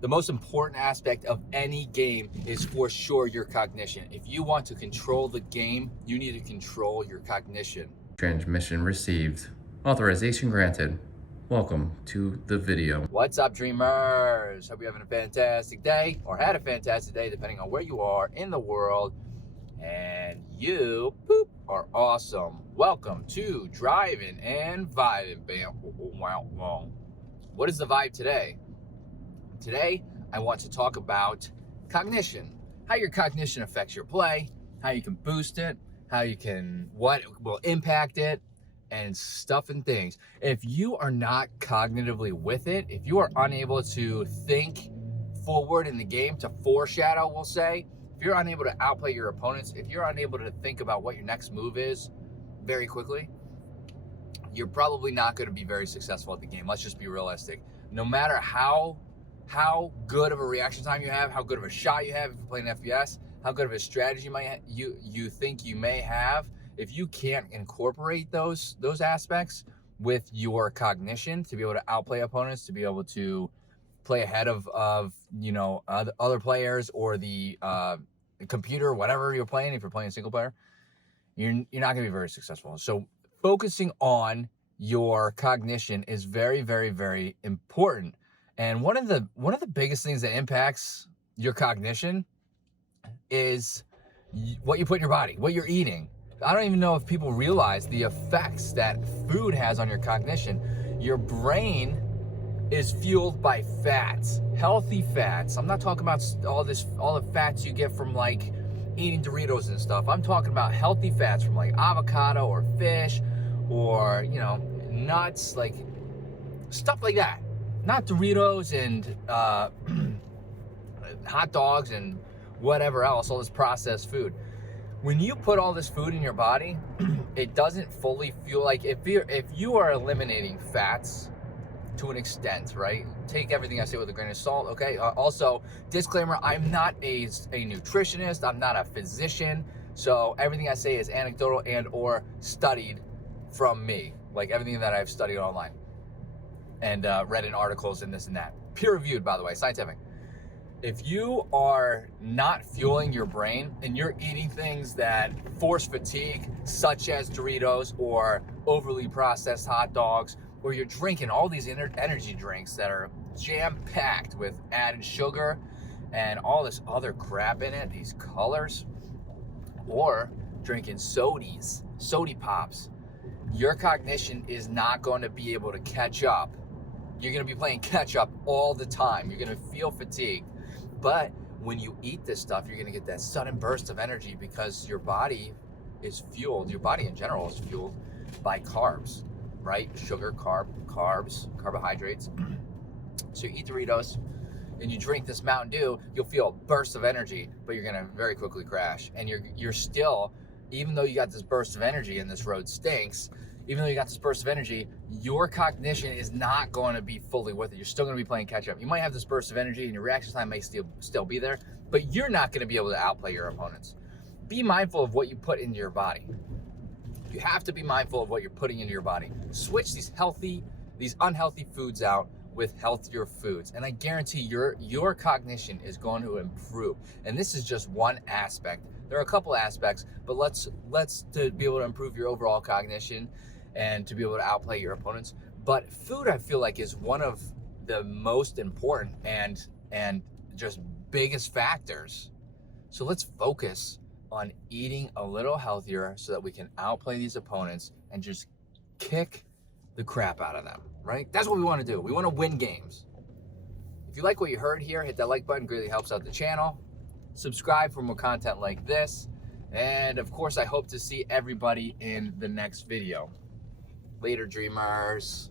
The most important aspect of any game is for sure your cognition. If you want to control the game, you need to control your cognition. Transmission received. Authorization granted. Welcome to the video. What's up, dreamers? Hope you're having a fantastic day, or had a fantastic day, depending on where you are in the world. And you are awesome. Welcome to Driving and Vibing. Bam. Wow. What is the vibe today? Today, I want to talk about cognition, how your cognition affects your play, how you can boost it, what will impact it, and stuff and things. If you are not cognitively with it, if you are unable to think forward in the game, to foreshadow, we'll say, if you're unable to outplay your opponents, if you're unable to think about what your next move is very quickly, you're probably not going to be very successful at the game. Let's just be realistic. No matter how good of a reaction time you have, how good of a shot you have if you're playing FPS, how good of a strategy you think you may have, if you can't incorporate those aspects with your cognition to be able to outplay opponents, to be able to play ahead of other players or the computer, whatever you're playing, if you're playing single player, you're not going to be very successful. So focusing on your cognition is very, very, very important. And one of the biggest things that impacts your cognition is what you put in your body, what you're eating. I don't even know if people realize the effects that food has on your cognition. Your brain is fueled by fats, healthy fats. I'm not talking about all the fats you get from like eating Doritos and stuff. I'm talking about healthy fats from like avocado or fish or, nuts, like stuff like that. Not Doritos and hot dogs and whatever else, all this processed food. When you put all this food in your body, it doesn't fully feel like, if you are eliminating fats to an extent, right? Take everything I say with a grain of salt, okay? Also, disclaimer, I'm not a nutritionist, I'm not a physician, so everything I say is anecdotal and or studied from me, like everything that I've studied online and read in articles and this and that. Peer-reviewed, by the way, scientific. If you are not fueling your brain and you're eating things that force fatigue, such as Doritos or overly processed hot dogs, or you're drinking all these energy drinks that are jam-packed with added sugar and all this other crap in it, these colors, or drinking sody pops, your cognition is not going to be able to catch up. You're going to be playing catch up all the time. You're going to feel fatigued. But when you eat this stuff, you're going to get that sudden burst of energy because your body is fueled. Your body in general is fueled by carbs, right? Sugar, carbs, carbohydrates. So you eat Doritos and you drink this Mountain Dew, you'll feel a burst of energy, but you're going to very quickly crash. And you're still, even though you got this burst of energy and this road stinks, even though you got this burst of energy, your cognition is not going to be fully with it. You're still going to be playing catch up. You might have this burst of energy and your reaction time may still be there, but you're not going to be able to outplay your opponents. Be mindful of what you put into your body. You have to be mindful of what you're putting into your body. Switch these unhealthy foods out with healthier foods, and I guarantee your cognition is going to improve. And this is just one aspect. There are a couple aspects, but let's to be able to improve your overall cognition and to be able to outplay your opponents. But food, I feel like, is one of the most important and just biggest factors. So let's focus on eating a little healthier so that we can outplay these opponents and just kick the crap out of them, right? That's what we want to do. We want to win games. If you like what you heard here, hit that like button, greatly helps out the channel. Subscribe for more content like this. And of course, I hope to see everybody in the next video. Later, dreamers.